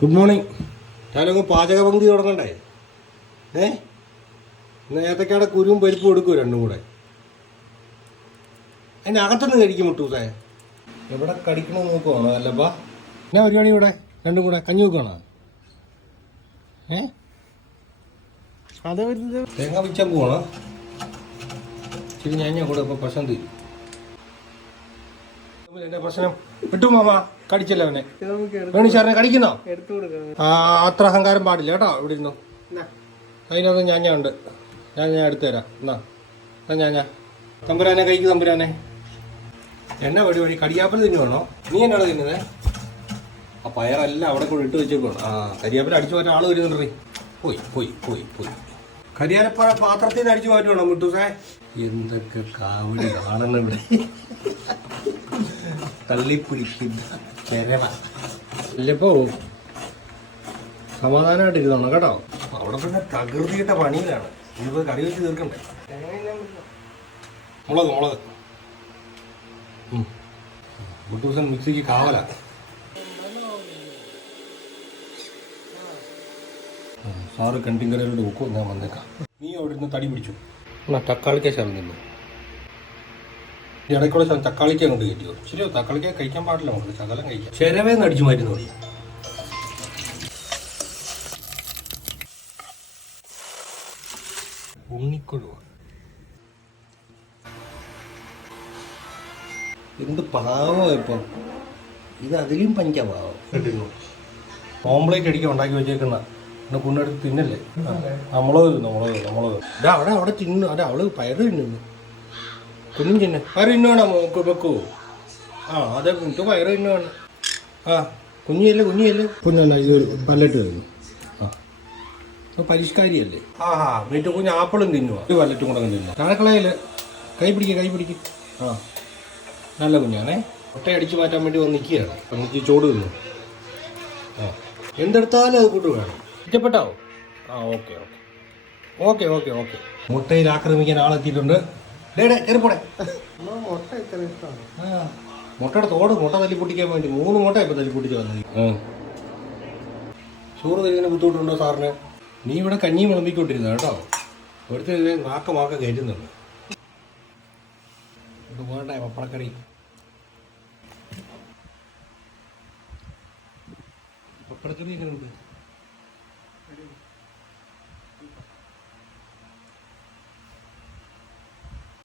Good morning. ഞാനങ്ങ് പാചക പങ്ക്തി തുടങ്ങണ്ടേ? നേരത്തേക്കവിടെ കുരുവും പരിപ്പും എടുക്കും രണ്ടും കൂടെ. അതിൻ്റെ അകത്തുനിന്ന് കഴിക്കും മുട്ടൂസേ. എവിടെ കടിക്കണമെന്ന് നോക്കുവാണോ? അല്ലപ്പാ എന്നാ പരിപാടി ഇവിടെ രണ്ടും കൂടെ കഞ്ഞി വെക്കുവാണോ? അത് തേങ്ങ പിച്ചാൻ പോവാണോ? ശരി, ഞാൻ കൂടെ ഇപ്പോൾ പ്രശ്നം തീരും. എന്റെ പ്രശ്നം വിട്ടു മാമ, കടിച്ചല്ലോ അവനെ. വേണിച്ചാറിനെ കടിക്കുന്നോ? അത്ര അഹങ്കാരം പാടില്ല കേട്ടോ. ഇവിടെ ഇരുന്നോ, അതിനകത്ത് ഞാൻ ഉണ്ട്. ഞാൻ എടുത്തു തരാം. എന്നാ ഞാൻ തമ്പുരാനെ കഴിക്കും. തമ്പുരാനെ എന്നെ വഴി കടിയാപ്പൽ തിന്നുവാണോ? നീ എന്നാണ് തിന്നുന്നത്? ആ പയറെല്ലാം അവിടെ കൂടെ ഇട്ട് വെച്ചേക്കോ. കരിയാപ്പൽ അടിച്ചു മാറ്റാൻ ആള് വരുന്നുണ്ടേ. പോയി കരിയാലപ്പഴ പാത്രത്തിൽ നിന്ന് അടിച്ചു മാറ്റുവാണോ മുട്ടൂസേ? എന്തൊക്കെ കാവടി കാണുന്ന ഇവിടെ. തള്ളിപ്പിടിക്കുന്ന ചെരവ അല്ലപ്പോ സമാധാനമായിട്ട് ഇരുന്നോണം കേട്ടോ. അവിടെ പിന്നെ തകൃതിയിട്ട പണിയിലാണ്. ഇനിയിപ്പോൾ കറി വെച്ച് തീർക്കണ്ടേ? മുളക് മുട്ടൂസൻ മിക്സിക്ക് കാവലാ. സാറ് കണ്ടിങ്കരയിലോട്ട് വെക്കും. ഞാൻ വന്നേക്കാം. നീ അവിടെ ഇരുന്ന് തടി പിടിച്ചു. തക്കാളിക്ക ശരം തിന്നു. ഇടയ്ക്കുള്ള തക്കാളിക്ക അങ്ങോട്ട് കയറ്റിയോ? ശരിയോ, തക്കാളിക്ക കഴിക്കാൻ പാടില്ല. നമുക്ക് ശകലം കഴിക്കാം. ചെരവേന്ന് അടിച്ചു മാറ്റുന്നു. ഉണ്ണിക്കൊഴുവ എന്ത് പാവോ ഇപ്പം. ഇത് അതിലും പഞ്ചപാവം. ഓംപ്ലേറ്റ് അടിക്കാൻ ഉണ്ടാക്കി വെച്ചേക്കുന്ന കുണ്ണെടുത്ത് തിന്നല്ലേ? മുളക് അവിടെ തിന്നു. അവള് പയറ് തിന്നു. കുഞ്ഞും ചിന്ന പയറ് തിന്നുവേണോ? വെക്കൂ. അതെ, എനിക്ക് പയറ് തിന്നുവേണം. കുഞ്ഞിയല്ലേ കുഞ്ഞല്ല. ഇത് പല്ലട്ട് കഴിഞ്ഞു. പരിഷ്കാരിയല്ലേ? വീട്ടിൽ കുഞ്ഞ് ആപ്പിളും തിന്നുവാ. ഒരു പല്ലറ്റും കൂടെ തിന്നു. താഴെക്കളയില് കൈ പിടിക്ക്. നല്ല കുഞ്ഞാണേ. ഒട്ടയടിച്ച് മാറ്റാൻ വേണ്ടി വന്ന് നിൽക്കുകയാണ്. എനിക്ക് ചോട് തിന്നു. എന്തെടുത്താലും അത് കൂട്ട് വേണം. ഇഷ്ടപ്പെട്ടോ? ഓക്കെ. മുട്ടയിൽ ആക്രമിക്കാൻ ആളെത്തിയിട്ടുണ്ട്. കയറിപ്പോടെ. മുട്ടയുടെ തോട് മുട്ട തല്ലി പൊട്ടിക്കാൻ വേണ്ടി 3 മുട്ട ഇപ്പം തല്ലി പൊട്ടിച്ച് വന്നത്. ചോറ് തരുന്നതിന് ബുദ്ധിമുട്ടുണ്ടോ സാറിന്? നീ ഇവിടെ കഞ്ഞി വിളമ്പിക്കൊണ്ടിരുന്ന കേട്ടോ. ഒരുത്ത മാക്ക കയറ്റുന്നുണ്ട്. ഇത് വേണ്ട പപ്പടക്കറി. പപ്പടക്കറി എങ്ങനെയുണ്ട്?